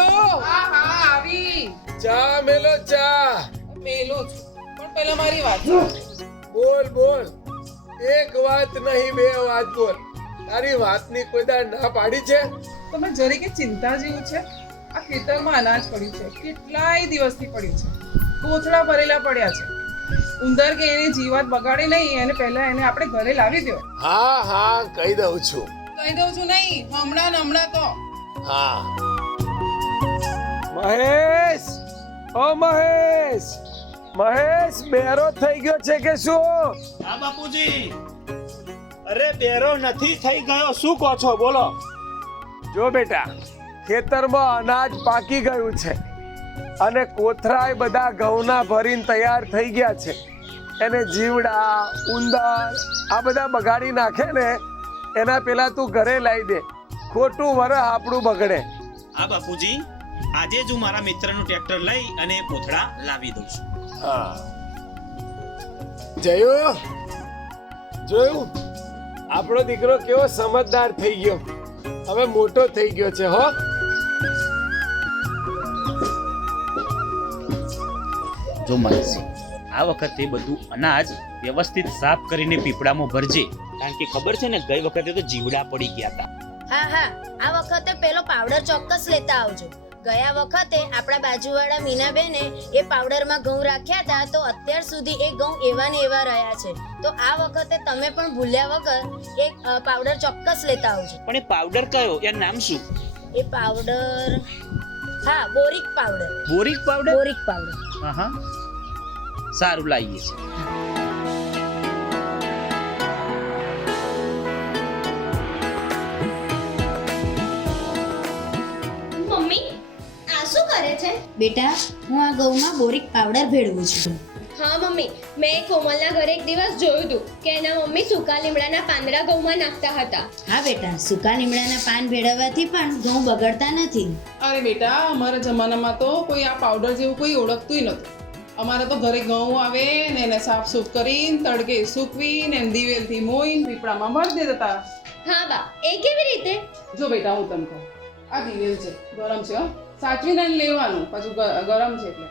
મેલો. હા હા આવી ચા મેલો ચા. મેલું છું પણ પહેલા મારી વાત સાંભળ. બોલ બોલ. એક વાત નહીં બે વાત બોલ. તારી વાતની કોઈ દાડ ના પાડી છે? તમે જરીકે ચિંતા જેવું છે. આ ખેતરમાં અનાજ પડ્યું છે, કેટલાય દિવસથી પડ્યું છે, કોથળા ભરેલા પડ્યા છે. ઉંદર કે એની જીવાત બગાડે નહીં, એને પહેલા એને આપણે ઘરે લાવી દો. હા હા કહી દઉં છું. કહી દઉં છું નહીં, હમણાં ને હમણાં તો. હા. મહેશ, ઓ મહેશ, મહેશ બેરો થઈ ગયો છે કે શું? હા બાપુજી. અરે બેરો નથી થઈ ગયો, શું કહો છો બોલો? જો બેટા, ખેતરમાં અનાજ પાકી ગયું છે અને કોથરાય બધા ઘઉંના ભરીને તૈયાર થઈ ગયા છે. એને જીવડા, ઉંદર આ બધા બગાડી નાખે ને એના પેલા તું ઘરે લાવી દે. ખોટું વરહ આપણું બગડે. હા બાપુજી, આજે જ હું મારા મિત્રનું ટ્રેક્ટર લઈ અને કોથળા લાવી દઉં છું. હા. જયું, જોયું આપણો દીકરો કેવો સમજદાર થઈ ગયો, હવે મોટો થઈ ગયો છે હો. જો મહેશજી, આ વખતે બધું અનાજ વ્યવસ્થિત સાફ કરીને પીપળામાં ભરજે, કારણ કે ખબર છે ને ગઈ વખતે તો જીવડા પડી ગયા હતા. હા હા, આ વખતે પેલો પાવડર ચોક્કસ લેતા આવજો. ગયા વખતે આપણા બાજુવાળા મીનાબેને એ પાવડરમાં ઘઉં રાખ્યા હતા, તો અત્યાર સુધી એ ઘઉં એવા ને એવા રહ્યા છે. તો આ વખતે તમે પણ ભૂલ્યા વગર એક પાવડર ચોક્કસ લેતા આવજો. પણ એ પાવડર કયો, એનું નામ શું? એ પાવડર, હા, boric powder. Boric powder? Boric powder. હા હા, સારું, લાવીએ છીએ. મમ્મી આ શું કરે છે? બેટા, હું આ ઘઉંમાં બોરિક પાવડર ભેળવું છું. હા મમ્મી, મેં કોમલના ઘરે એક દિવસ જોયું હતું કે એના મમ્મી સૂકા લીમડાના પાંદડા ઘઉંમાં નાખતા હતા. હા બેટા, સૂકા લીમડાના પાન ભેળવવાથી પણ ઘઉં બગડતા નથી. અરે બેટા, અમારા જમાનામાં તો કોઈ આ પાવડર જેવું કોઈ ઓળખતું નહોતું. અમારે તો ઘરે ઘઉં આવે ને એને સાફ સૂફ કરીને તડકે સૂકવીને એને દિવેલથી મોઈને પીપળામાં ભરી દેતા હતા. હા બા, એ કેવી રીતે? જો બેટા, હું તમને કહું, આ દિવેલ છે, ગરમ છે હો, સાચવીને એને લેવાનું, પાછું ગરમ છે એટલે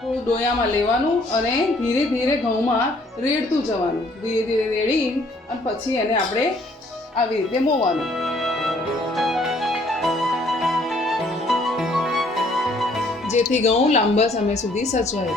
થોડું ડોયામાં લેવાનું અને ધીરે ધીરે ઘઉંમાં રેડતું જવાનું, ધીરે ધીરે રેડી અને પછી એને આપણે આવી રીતે મોવાનું. જેથી ઘઉં લાંબા સમય સુધી સચવાય.